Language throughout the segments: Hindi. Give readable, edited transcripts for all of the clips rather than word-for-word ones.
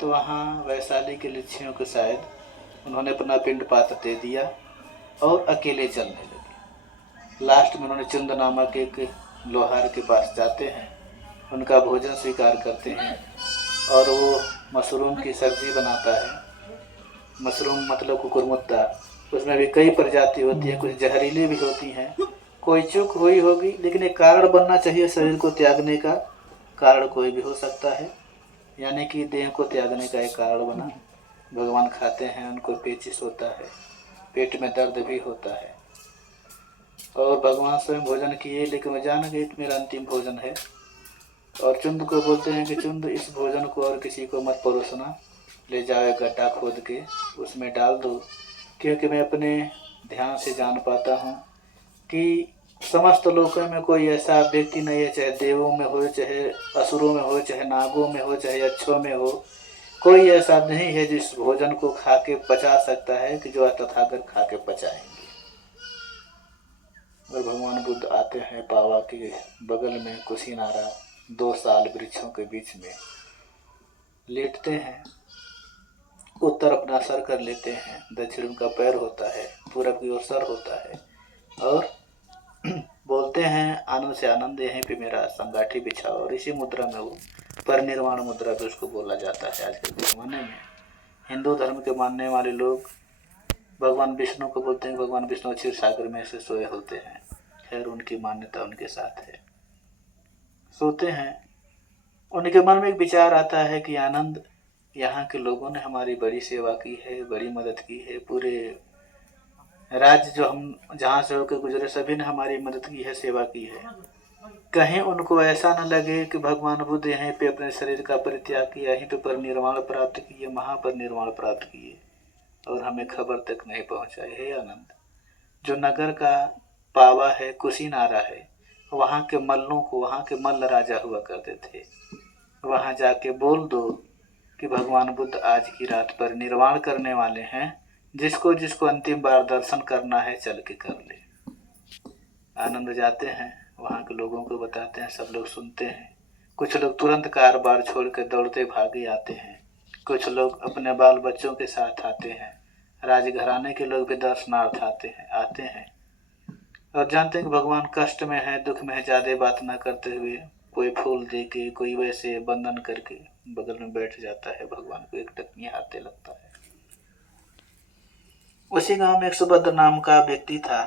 तो वहाँ वैशाली के ऋषियों को शायद उन्होंने अपना पिंड पात्र दे दिया और अकेले चलने लगे। लास्ट में उन्होंने चुंद नामक एक लोहार के पास जाते हैं, उनका भोजन स्वीकार करते हैं और वो मशरूम की सब्जी बनाता है। मशरूम मतलब कुकुरमुत्ता, उसमें भी कई प्रजाति होती है, कुछ जहरीली भी होती हैं। कोई चूक हुई होगी, लेकिन एक कारण बनना चाहिए शरीर को त्यागने का। कारण कोई भी हो सकता है, यानी कि देह को त्यागने का एक कारण बना। भगवान खाते हैं, उनको पेचिश होता है, पेट में दर्द भी होता है और भगवान स्वयं भोजन किए, लेकिन वो जान गए मेरा अंतिम भोजन है। और चुंद को बोलते हैं कि चुंद इस भोजन को और किसी को मत परोसना, ले जाओ एक गड्ढा खोद के उसमें डाल दो, क्योंकि मैं अपने ध्यान से जान पाता हूँ कि समस्त लोकों में कोई ऐसा व्यक्ति नहीं है, चाहे देवों में हो, चाहे असुरों में हो, चाहे नागों में हो, चाहे यक्षों में हो, कोई ऐसा नहीं है जिस भोजन को खा के पचा सकता है कि जो तथागत खा के पचाएंगे। और भगवान बुद्ध आते हैं पावा के बगल में कुशीनारा, 2 साल वृक्षों के बीच में लेटते हैं। उत्तर अपना सर कर लेते हैं, दक्षिण उनका पैर होता है, पूरब की ओर सर होता है और बोलते हैं आनंद से आनंद यहीं पे मेरा संगाठी बिछाओ। और इसी मुद्रा में वो परिनिर्वाण मुद्रा भी उसको बोला जाता है। आजकल के ज़माने में हिंदू धर्म के मानने वाले लोग भगवान विष्णु को बोलते हैं भगवान विष्णु क्षीर सागर में से सोए होते हैं। खैर उनकी मान्यता उनके साथ है, सोते हैं। उनके मन में एक विचार आता है कि आनंद, यहाँ के लोगों ने हमारी बड़ी सेवा की है, बड़ी मदद की है, पूरे राज्य जो हम जहाँ से होकर गुजरे सभी ने हमारी मदद की है, सेवा की है। कहीं उनको ऐसा न लगे कि भगवान बुद्ध यहीं पे अपने शरीर का परित्याग किया, यहीं पे परिनिर्वाण प्राप्त किए, महापरिनिर्वाण प्राप्त किए और हमें खबर तक नहीं पहुँचाए। हे आनंद, जो नगर का पावा है, कुशीनारा है, वहाँ के मल्लों को, वहाँ के मल्ल राजा हुआ करते थे, वहाँ जाके बोल दो कि भगवान बुद्ध आज की रात पर निर्वाण करने वाले हैं, जिसको जिसको अंतिम बार दर्शन करना है चल के कर ले। आनंद जाते हैं, वहाँ के लोगों को बताते हैं, सब लोग सुनते हैं। कुछ लोग तुरंत कारोबार छोड़ कर दौड़ते भागे आते हैं, कुछ लोग अपने बाल बच्चों के साथ आते हैं, राजघराने के लोग भी दर्शनार्थ आते हैं और जानते हैं कि भगवान कष्ट में है, दुख में है। ज़्यादा बात ना करते हुए कोई फूल दे के, कोई वैसे बंधन करके बगल में बैठ जाता है, भगवान को एक टकनी हाथे लगता है। उसी गांव में एक सुभद्र नाम का व्यक्ति था,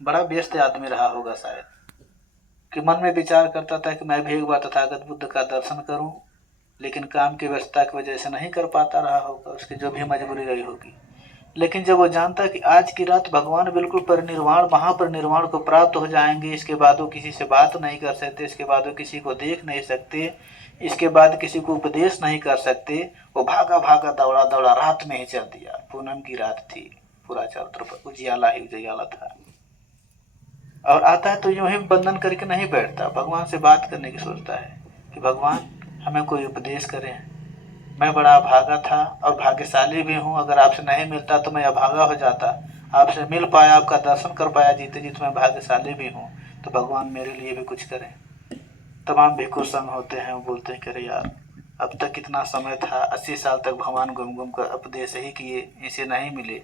बड़ा व्यस्त आदमी रहा होगा शायद, कि मन में विचार करता था कि मैं भी एक बार तथागत बुद्ध का दर्शन करूं, लेकिन काम की व्यस्तता की वजह से नहीं कर पाता रहा होगा, उसकी जो भी मजबूरी रही होगी। लेकिन जब वो जानता कि आज की रात भगवान बिल्कुल परिनिर्वाण, महापरिनिर्वाण को प्राप्त हो जाएंगे, इसके बाद वो किसी से बात नहीं कर सकते, इसके बाद वो किसी को देख नहीं सकते, इसके बाद किसी को उपदेश नहीं कर सकते, वो भागा भागा दौड़ा दौड़ा रात में ही चल दिया। पूनम की रात थी, पूरा चारों तरफ उजियाला ही उजियाला था। और आता है तो यूं ही बंधन करके नहीं बैठता, भगवान से बात करने की सोचता है कि भगवान हमें कोई उपदेश करें। मैं बड़ा अभागा था और भाग्यशाली भी हूँ, अगर आपसे नहीं मिलता तो मैं अभागा हो जाता, आपसे मिल पाया, आपका दर्शन कर पाया जीते जी, तो मैं भाग्यशाली भी हूँ, तो भगवान मेरे लिए भी कुछ करें। तमाम भिक्षु संग होते हैं, वो बोलते हैं कि अरे यार, अब तक कितना समय था, 80 साल तक भगवान घूम घूम कर उपदेश ही किए, इसे नहीं मिले,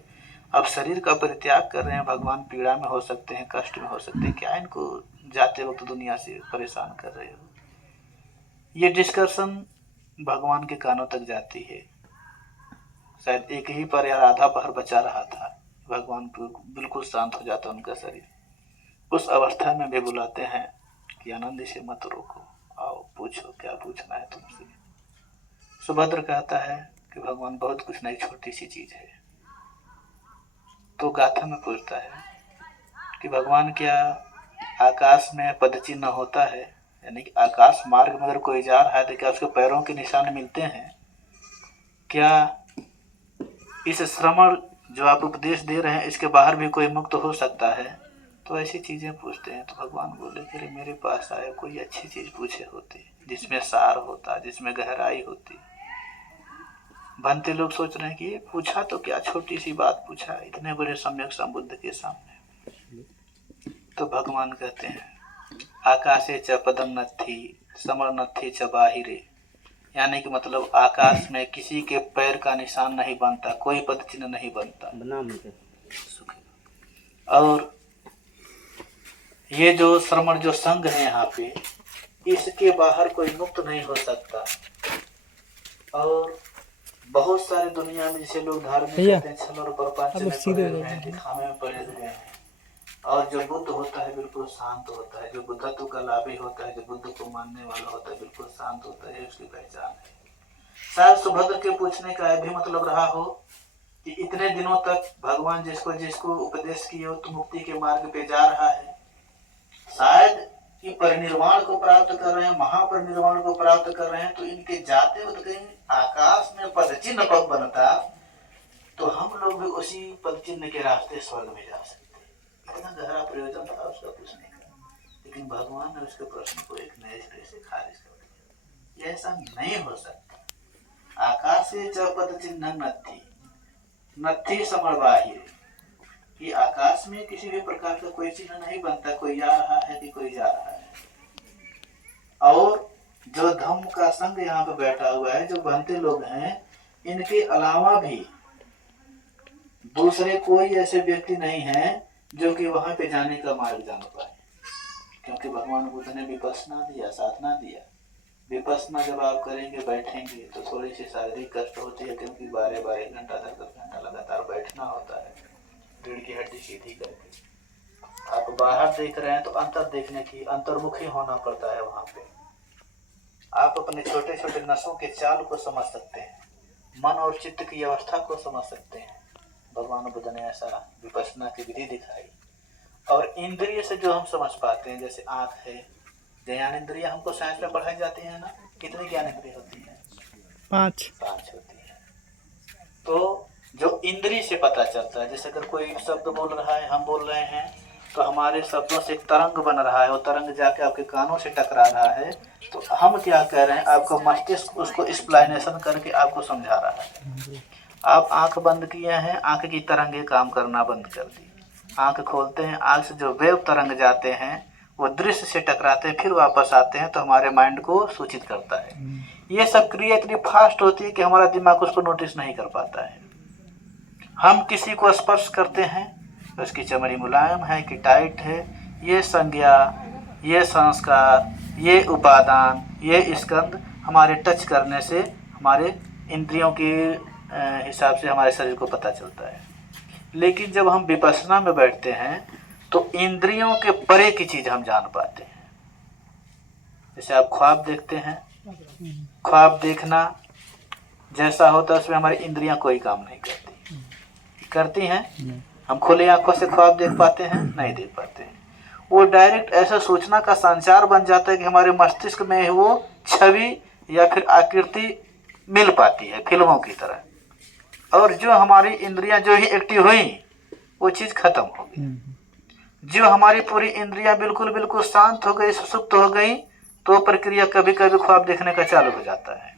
अब शरीर का परित्याग कर रहे हैं, भगवान पीड़ा में हो सकते हैं, कष्ट में हो सकते हैं, क्या इनको जाते वक्त दुनिया से परेशान कर रहे हो। ये डिस्कशन भगवान के कानों तक जाती है। शायद एक ही पर यार आधा पहर बचा रहा था, भगवान बिल्कुल शांत हो जाता उनका शरीर। उस अवस्था में भी बुलाते हैं कि आनंद से मत रोको, आओ पूछो क्या पूछना है तुमसे। सुभद्र कहता है कि भगवान बहुत कुछ नहीं, छोटी सी चीज है। तो गाथा में पूछता है कि भगवान क्या आकाश में पद चिन्ह होता है, यानी कि आकाश मार्ग में अगर कोई जा रहा है तो क्या उसके पैरों के निशान मिलते हैं? क्या इस श्रवण जो आप उपदेश दे रहे हैं इसके बाहर भी कोई मुक्त हो सकता है? तो ऐसी चीजें पूछते हैं। तो भगवान बोले कि मेरे पास आए कोई अच्छी चीज पूछे होते, जिसमें सार होता, जिसमें गहराई होती। भंते लोग सोच रहे हैं कि ये पूछा तो क्या छोटी सी बात पूछा, इतने बड़े सम्यक संबुद्ध के सामने। तो भगवान कहते हैं आकाशे च पदम नत्थी समर नत्थी च बाहिरे, यानी कि मतलब आकाश में किसी के पैर का निशान नहीं बनता, कोई पद चिन्ह नहीं बनता। और ये जो श्रमण जो संघ है यहाँ पे, इसके बाहर कोई मुक्त नहीं हो सकता। और बहुत सारे दुनिया में जैसे लोग धार्मिक कहते हैं, छल और प्रपंच में पड़े हुए हैं, दिखावे में पड़े हुए हैं। और जो बुद्ध होता है बिल्कुल शांत होता है, जो बुद्धत्व का लाभी होता है, जो बुद्ध को मानने वाला होता है बिल्कुल शांत होता है, उसकी पहचान है। शायद सुभद्र के पूछने का यह भी मतलब रहा हो कि इतने दिनों तक भगवान जिसको उपदेश किए तो मुक्ति के मार्ग पे जा रहा है, शायद कि परिनिर्वाण को प्राप्त कर रहे हैं, महापरिनिर्वाण को प्राप्त कर रहे हैं, तो इनके जाते वक्त कहीं आकाश में पद चिन्ह पग बनता तो हम लोग भी उसी पद चिन्ह के रास्ते स्वर्ग में जा सकते। इतना गहरा प्रयोजन था उसका पूछने का, लेकिन भगवान ने उसके प्रश्न को एक नए सिरे से खारिज कर दिया। ऐसा नहीं हो सकता। आकाशे च पद चिन्ह नत्थि समर बाहिर, कि आकाश में किसी भी प्रकार का कोई चिन्ह नहीं बनता, कोई आ रहा है कि कोई जा रहा है। और जो धम्म का संघ यहाँ पे बैठा हुआ है, जो बनते लोग हैं, इनके अलावा भी दूसरे कोई ऐसे व्यक्ति नहीं है जो कि वहां पे जाने का मार्ग जान पाए। क्योंकि भगवान बुद्ध ने विपश्यना दिया, साधना दिया। विपश्यना जब आप करेंगे, बैठेंगे, तो थोड़ी सी शारीरिक कष्ट होती है, क्योंकि 12-12 घंटा 10-10 घंटा लगातार बैठना होता है, रीढ़ की हड्डी सीधी करके। आप बाहर देख रहे हैं तो अंतर देखने की अंतर्मुखी होना पड़ता है। वहां पे आप अपने छोटे छोटे नसों के चाल को समझ सकते हैं, मन और चित्त की अवस्था को समझ सकते हैं। भगवान बुद्ध ने ऐसा विपश्यना की विधि दिखाई। और इंद्रिय से जो हम समझ पाते हैं, जैसे आंख है, ज्ञान इंद्रिय हमको साइंस में पढ़ाई जाती है ना, कितनी ज्ञान इंद्रिय होती है? 5 होती है। तो जो इंद्रिय से पता चलता है, जैसे अगर कोई शब्द बोल रहा है, हम बोल रहे हैं, तो हमारे शब्दों से एक तरंग बन रहा है, वो तरंग जाके आपके कानों से टकरा रहा है, तो हम क्या कह रहे हैं, आपका मस्तिष्क उसको एक्सप्लेनेशन करके आपको समझा रहा है। आप आंख बंद किए हैं, आंख की तरंगे काम करना बंद कर दी। आंख खोलते हैं, आंख से जो वेव तरंग जाते हैं वो दृश्य से टकराते हैं, फिर वापस आते हैं, तो हमारे माइंड को सूचित करता है। ये सब क्रिया इतनी फास्ट होती है कि हमारा दिमाग उसको नोटिस नहीं कर पाता है। हम किसी को स्पर्श करते हैं, उसकी चमड़ी मुलायम है कि टाइट है, ये संज्ञा, ये संस्कार, ये उपादान, ये स्कंद हमारे टच करने से, हमारे इंद्रियों के हिसाब से हमारे शरीर को पता चलता है। लेकिन जब हम विपश्यना में बैठते हैं तो इंद्रियों के परे की चीज हम जान पाते हैं। जैसे आप ख्वाब देखते हैं, ख्वाब देखना जैसा होता है उसमें हमारी इंद्रियां कोई काम नहीं करती हैं। हम खुले आंखों से ख्वाब देख पाते हैं? नहीं देख पाते हैं। वो डायरेक्ट ऐसा सूचना का संचार बन जाता है कि हमारे मस्तिष्क में वो छवि या फिर आकृति मिल पाती है फिल्मों की तरह, और जो हमारी इंद्रियां जो ही एक्टिव हुई वो चीज खत्म हो गई। जो हमारी पूरी इंद्रियां बिल्कुल शांत हो गई, सुसुप्त हो गई, तो प्रक्रिया कभी कभी ख्वाब देखने का चालू हो जाता है।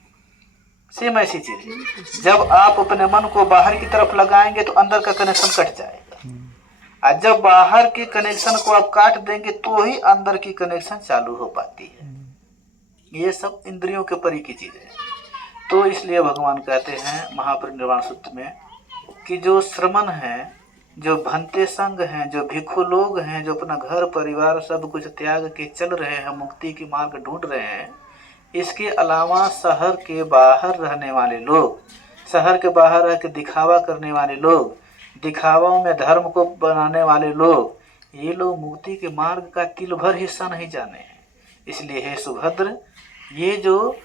सेम ऐसी चीज, जब आप अपने मन को बाहर की तरफ लगाएंगे तो अंदर का कनेक्शन कट जाएगा, और जब बाहर के कनेक्शन को आप काट देंगे तो ही अंदर की कनेक्शन चालू हो पाती है। ये सब इंद्रियों के परी की चीज है। तो इसलिए भगवान कहते हैं महापरिनिर्वाण सूत्र में कि जो श्रमण हैं, जो भंते संघ हैं, जो भिक्षु लोग हैं, जो अपना घर परिवार सब कुछ त्याग के चल रहे हैं, मुक्ति की मार्ग ढूंढ रहे हैं, इसके अलावा शहर के बाहर रहने वाले लोग, शहर के बाहर रह के दिखावा करने वाले लोग, दिखावाओं में धर्म को बनाने वाले लोग, ये लोग मुक्ति के मार्ग का तिल भर हिस्सा नहीं जाने हैं। इसलिए हे सुभद्र, ये जो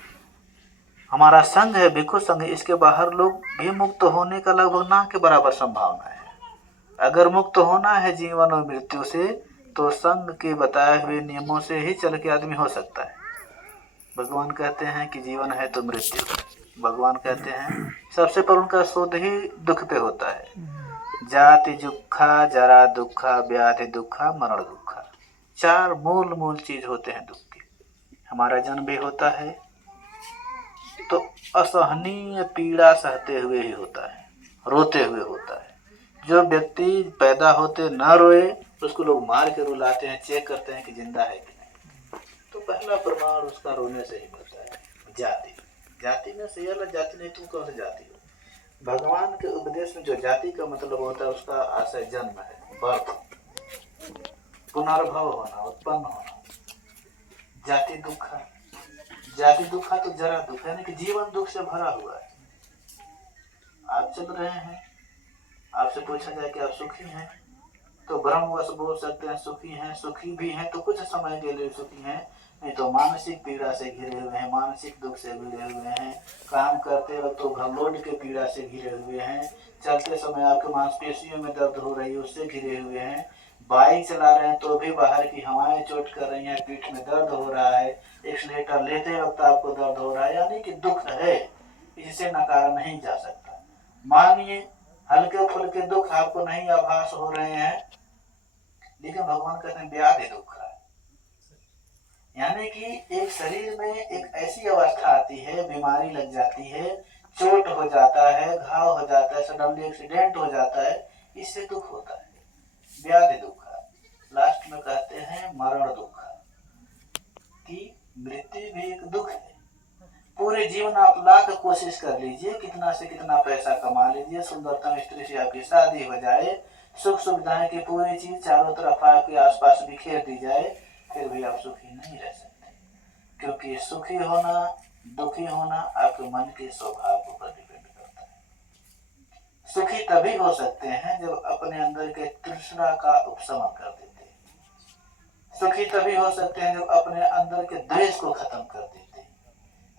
हमारा संघ है, भिक्षु संघ, इसके बाहर लोग भी मुक्त होने का लगभग ना के बराबर संभावना है। अगर मुक्त होना है जीवन और मृत्यु से, तो संघ के बताए हुए नियमों से ही चल के आदमी हो सकता है। भगवान कहते हैं कि जीवन है तो मृत्यु। भगवान कहते हैं सबसे पर उनका शोध ही दुख पे होता है। जाति दुखा, जरा दुखा, व्याधि दुखा, मरण दुखा। 4 मूल चीज होते हैं दुख के। हमारा जन्म भी होता है तो असहनीय पीड़ा सहते हुए ही होता है, रोते हुए होता है। जो व्यक्ति पैदा होते न रोए उसको लोग मार के रुलाते हैं, चेक करते हैं कि जिंदा है कि नहीं। तो पहला प्रमाण उसका रोने से ही मिलता है। जाति, जाति में से अलग जाति नहीं, तुम कौन सी जाति हो। भगवान के उपदेश में जो जाति का मतलब होता है उसका आशय जन्म है, बर्थ, पुनर्भव होना, उत्पन्न होना। जाति दुख है, जाति दुख है तो जरा दुख है, यानी कि जीवन दुख से भरा हुआ है। आप चल रहे हैं, आपसे पूछा जाए कि आप सुखी हैं, तो ब्रह्मवश बोल सकते हैं सुखी हैं। सुखी भी हैं तो कुछ समय के लिए सुखी हैं, नहीं तो मानसिक पीड़ा से घिरे हुए हैं, मानसिक दुख से घिरे हुए हैं। काम करते वक्त तो घमलोड के पीड़ा से घिरे हुए हैं। चलते समय आपके मांसपेशियों में दर्द हो रही है, उससे घिरे हुए हैं। बाइक चला रहे हैं तो भी बाहर की हवाएं चोट कर रही हैं, पीठ में दर्द हो रहा है। एक्सीलेटर लेते वक्त आपको दर्द हो रहा है, यानी कि दुख है, इससे नकारा नहीं जा सकता। मानिए हल्के फुल्के दुख आपको नहीं आभास हो रहे हैं, लेकिन भगवान कहते हैं व्याधि दुख है, यानी कि एक शरीर में एक ऐसी अवस्था आती है, बीमारी लग जाती है, चोट हो जाता है, घाव हो जाता है, सडनली एक्सीडेंट हो जाता है, इससे दुख होता है, व्याधि दुख है। लास्ट में कहते हैं मरण दुख है, कि मृत्यु भी एक दुख है। पूरे जीवन आप लाख कोशिश कर लीजिए, कितना से कितना पैसा कमा लीजिए, सुंदरतम स्त्री से आपकी शादी हो जाए, सुख सुविधाएं की पूरी चीज चारों तरफ आपके आसपास बिखेर दी जाए, फिर भी आप सुखी नहीं रह सकते, क्योंकि सुखी होना दुखी होना आपके मन के स्वभाव के ऊपर डिपेंड करता है। सुखी तभी हो सकते हैं जब अपने अंदर के तृष्णा का उपशमन कर देते हैं। सुखी तभी हो सकते हैं जब अपने अंदर के द्वेष को खत्म कर देते हैं।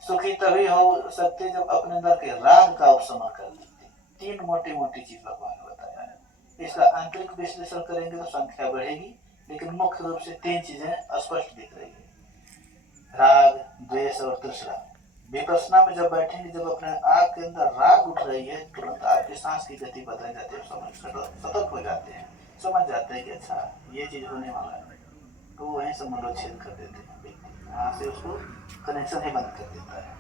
सुखी तभी हो सकते जब अपने अंदर के राग का उपशमन कर देते हैं। तीन मोटी मोटी चीज भगवान ने बताया है। इसका आंतरिक विश्लेषण करेंगे तो संख्या बढ़ेगी, लेकिन मुख्य रूप से तीन चीजें स्पष्ट दिख रही है, राग, द्वेष और तृष्णा। विपश्यना में जब बैठेंगे, जब अपने आग के अंदर राग उठ रही है, तुरंत आपकी सांस की गति बदल जाती है, सतर्क हो जाते हैं, समझ जाते हैं कि अच्छा ये चीज होने वाला है, तो वहीं से मनोच्छेद कर देते हैं व्यक्ति, वहां से उसको कनेक्शन ही बंद कर देता है।